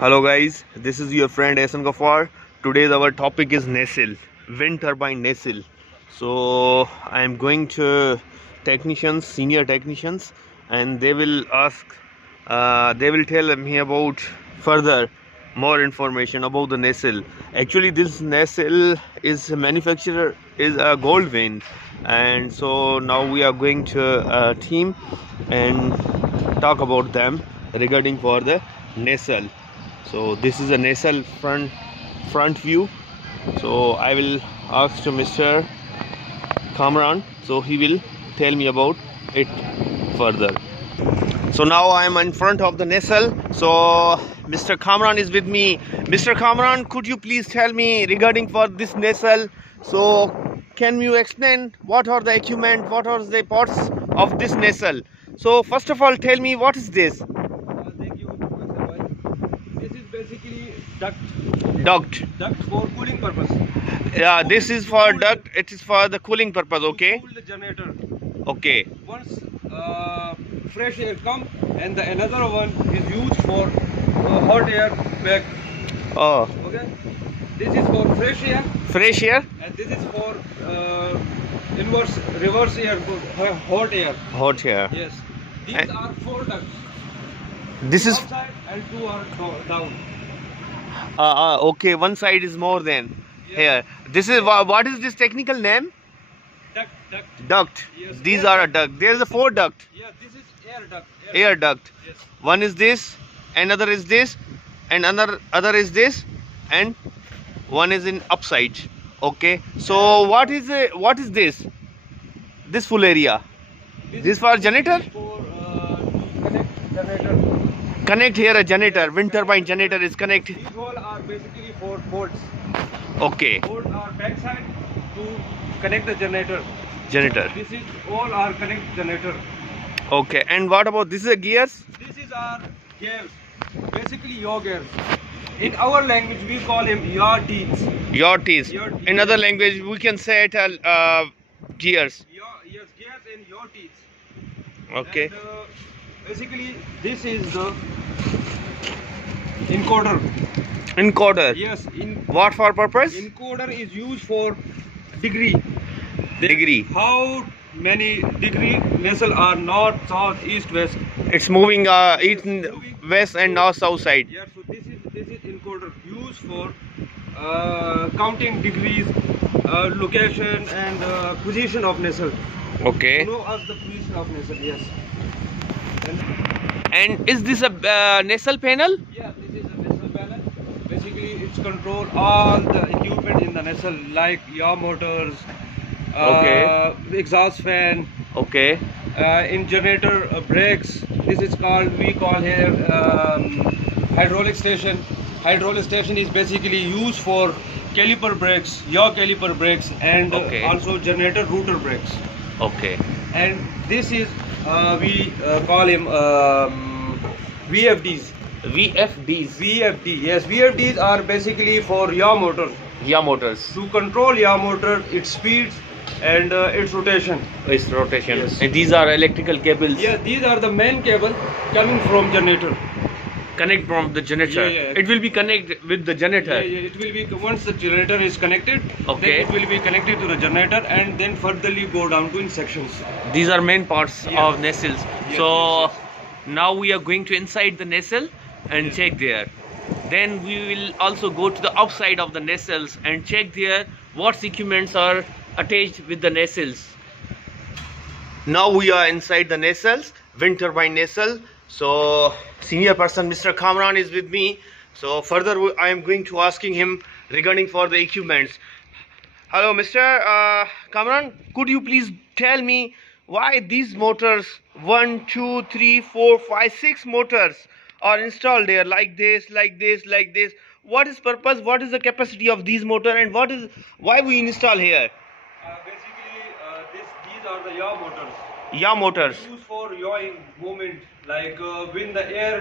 Hello guys, this is your friend Asan Gafar. Today our topic is Nacelle, wind turbine Nacelle. So I am going to technicians, senior technicians, and they will tell me about further more information about the Nacelle. Actually, this Nacelle is manufacturer is a Goldwind, and so now we are going to a team and talk about them regarding for the Nacelle. So this is a Nacelle front view. So I will ask to Mr. Kamran, so he will tell me about it further. So now I am in front of the Nacelle. So Mr. Kamran is with me. Mr. Kamran, could you please tell me regarding for this Nacelle? So can you explain what are the equipment, what are the parts of this Nacelle? So first of all, tell me what is this? Thank you, Mr. Boy. This is basically duct. Duct For cooling purpose. Yeah, this is for duct. It is for the cooling purpose. Okay. Cool the generator. Okay. Once fresh air come, and the another one is used for hot air back. Oh, Okay. This is for fresh air, fresh air. and this is for reverse air for hot air. Hot air. Yes. These And are 4 ducts. this is Outside and 2 are down. okay. One side is more than Yeah. here. This is what is this technical name? Duct. Duct. Yes, These air are a duct. duct. There's a 4 duct. Yeah, this is air duct. Air duct. Yes. One is this, another is this, and other is this, and one is in upside. Okay. So what is this? This full area. This for generator? For connect generator. Connect here a generator. Wind turbine generator is connect. These all are basically for bolts. Okay. Bolts are backside to connect the generator. Generator. This is all are connect generator. Okay. And what about this is a gears? This is our gears. Basically your gears. In our language we call him your teeth. Your teeth. Your teeth. In other language we can say it gears. Yes, gears and your teeth. Okay. And, basically this is the encoder. Encoder. Yes, What for purpose? encoder is used for degree. Degree. How many degree nacelle are north, south, east, west? It's moving east, west, and north, south side. Yeah, so this is encoder used for counting degrees, location and position of nacelle. Okay. You know as the position of nacelle, yes. And is this a nacelle panel? Yeah, this is a nacelle panel. Basically, it's control all the equipment in the nacelle like yaw motors, Okay. exhaust fan, Okay. in generator brakes. This is called, we call here hydraulic station. Hydraulic station is basically used for caliper brakes, yaw caliper brakes, and Okay. also generator rotor brakes. Okay. And this is we call him VFDs. VFDs. VFD, yes, VFDs are basically for yaw motor, Yaw motors. to control yaw motor, its speeds and its rotation. Its rotation. Yes. And these are electrical cables. Yeah, these are the main cable coming from generator. Connect from the generator. Yeah, yeah. It will be connected with the generator. Yeah, it will be, once the generator is connected, Okay. then it will be connected to the generator and then furtherly go down to in sections. These are main parts Yeah. of nacelles. Yes, So yes, now we are going to inside the nacelle and Yes. check there. Then we will also go to the outside of the nacelles and check there what equipments are attached with the nacelles. Now we are inside the nacelles, wind turbine nacelle. So senior person Mr. Kamran is with me. So further I am going to asking him regarding for the equipments. Hello Mr. Kamran, could you please tell me why these motors 1, 2, 3, 4, 5, 6 motors are installed there like this, like this, like this? What is purpose? What is the capacity of these motor and why we install here? Basically, these are the yaw motors. Yaw motors. Used for yawing movement, like when the air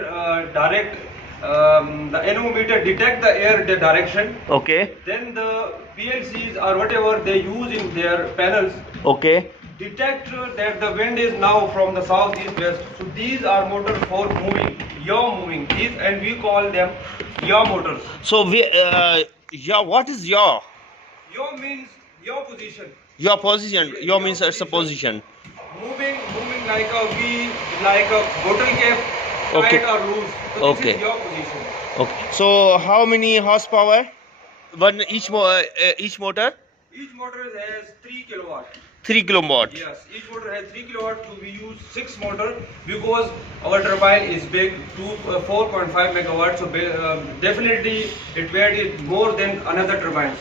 direct, the anemometer detect the air direction, Okay. then the PLCs or whatever they use in their panels Okay. detect that the wind is now from the south, east, west. So these are motors for moving, yaw moving. These, and we call them yaw motor. So yaw, what is yaw? Yaw means yaw position. Yaw position. Yaw means it's a Position. position. Moving like a V, like a bottle cap, Okay. tight or loose. So Okay. this is yaw position. Okay. So how many horsepower? One each each motor? Each motor has 3 kilowatt. 3 kilowatt. Yes, each motor has 3 kilowatt. So we use 6 motor because our turbine is big, 4.5 megawatt. So definitely it weighs more than another turbines.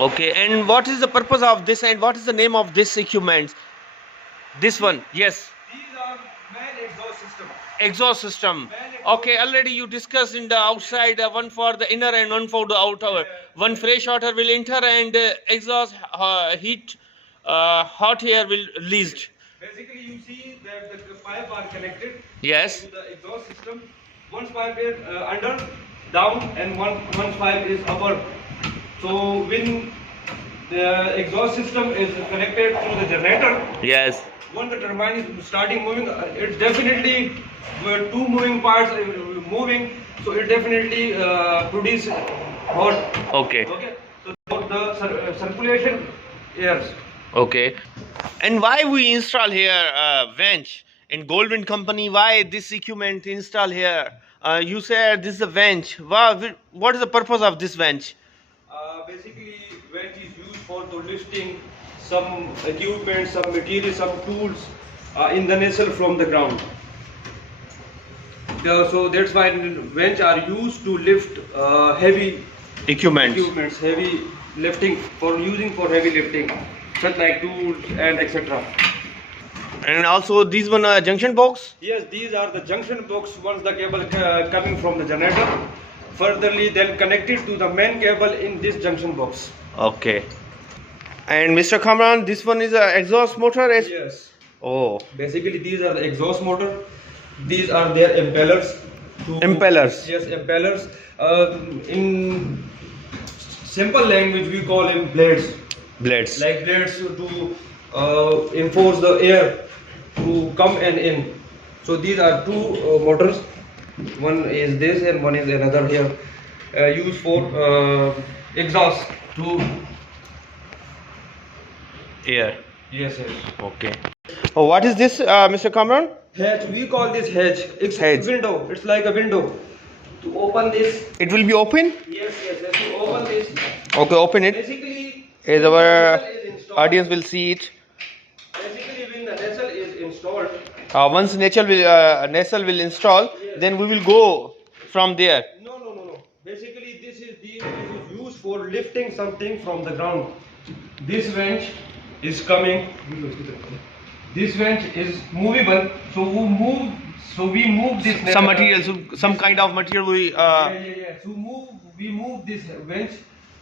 Okay. And what is the purpose of this? And what is the name of this equipment? This one. Yes. These are man exhaust system. Exhaust system. Okay, already you discussed in the outside, one for the inner and one for the outer. One fresh water will enter and exhaust heat, hot air will released. Basically, you see that the pipe are connected Yes. to the exhaust system. One pipe is under, down, and one pipe is upper. So when the exhaust system is connected to the generator, Yes. when the turbine is starting moving, it definitely two moving parts moving, so it definitely produce hot. Okay. Okay, so the circulation airs. Okay. And why we install here bench in Goldwind company? Why this equipment install here? You said this is a bench. What is the purpose of this bench? Basically, bench is used for lifting some equipment, some material, some tools in the nacelle from the ground. So that's why bench are used to lift heavy Equipment. heavy lifting for heavy lifting, such like tools and etc. And also these one junction box. Yes, these are the junction box. Once the cable coming from the generator, furtherly then connected to the main cable in this junction box. Okay. And Mr. Kamran, this one is a exhaust motor. Yes. Oh. Basically, these are the exhaust motor. These are their impellers. Impellers. Yes, impellers. In simple language, we call them blades. Blades. Like blades to enforce the air to come and in. So these are two motors. One is this and one is another here. Used for exhaust to Air. yes. Okay. Oh, what is this, Mr. Kamran? Hatch. We call this hatch. It's Hatch. window. It's like a window. To open this. It will be open. Yes. To open this. Okay, open it. Basically, As when our the nacelle is installed, audience will see it. basically when the nacelle is installed, Once Nacelle will install, then we will go from there. no. Basically, this is used for lifting something from the ground. This bench is coming. This bench is movable, so we move this. Some material, some kind of material we. Yeah. So we move this bench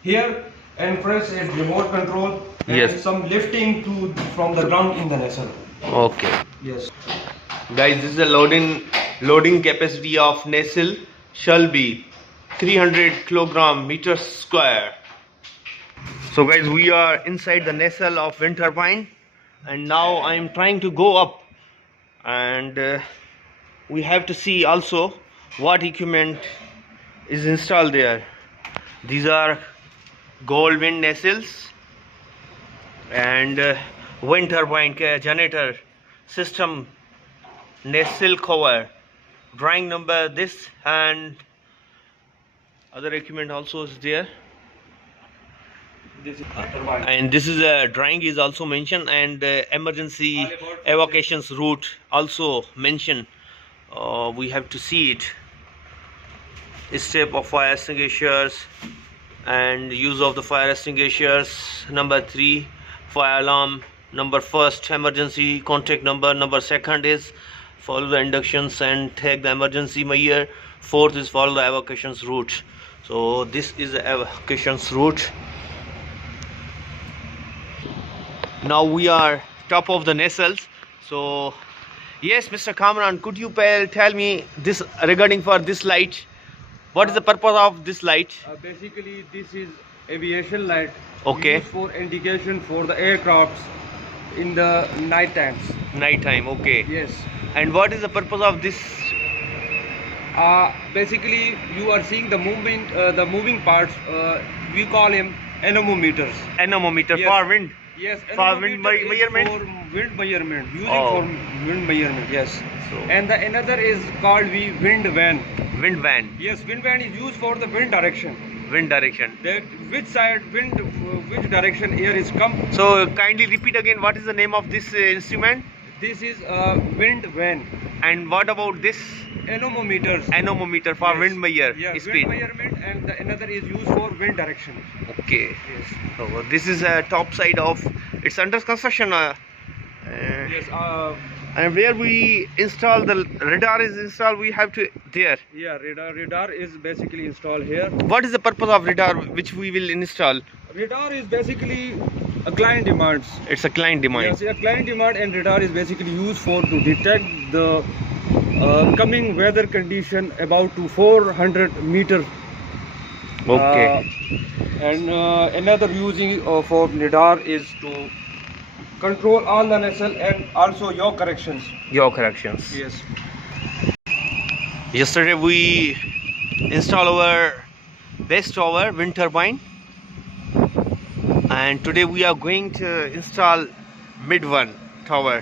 here and press a remote control. And Yes. some lifting from the ground in the nacelle. Okay. Yes. Guys, this is a loading capacity of Nacelle shall be 300 kilogram meter square. So guys, we are inside the nacelle of wind turbine, and now I am trying to go up, and we have to see also what equipment is installed there. These are Goldwind nacelles and wind turbine generator system, nacelle cover, drawing number this, and other equipment also is there. This is turbine. And this is a drawing is also mentioned, and emergency evacuations route also mentioned. We have to see it. Step of fire extinguishers and use of the fire extinguishers. Number 3, fire alarm. Number 1st, emergency contact number. Number 2nd is follow the inductions and take the emergency measure. 4th is follow the evacuations route. So this is the evacuations route. Now we are top of the nacelles. So yes, Mr. Kamran, could you tell me this regarding for this light? What is the purpose of this light? Basically, this is aviation light. Okay. Used for indication for the aircrafts in the night times. Night time. Okay. Yes. And what is the purpose of this Basically you are seeing the moving parts. We call him anemometers. Anemometer Yes. for wind. Yes, For wind anemometer is measurement? for wind measurement, using Oh. for wind measurement. Yes. So And the another is called wind van. wind van, Yes, wind van is used for the wind direction. wind direction. That which side which direction air is come. So kindly repeat again, what is the name of this instrument? This is a wind van. And what about this Anemometers. anemometer for Yes. wind measure Yeah, speed? wind measurement, and the another is used for wind direction. Okay. Yes. So this is a top side of, it's under construction. Yes. And where we install the radar is installed, we have to there. Yeah. Radar is basically installed here. What is the purpose of radar which we will install? Radar is basically a client demands. It's a client demand. Yes, a client demand, and radar is basically used for to detect the coming weather condition about to 400 meter. Okay. And another using for radar is to control all the nacelle and also yaw corrections. Your corrections. Yes. Yesterday we installed our best tower wind turbine, and today we are going to install mid one tower.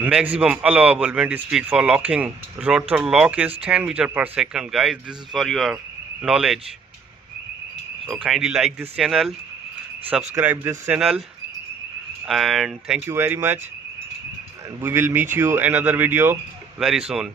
Maximum allowable wind speed for locking rotor lock is 10 meter per second, guys. This is for your knowledge. So kindly like this channel, subscribe this channel, and thank you very much, and we will meet you another video very soon.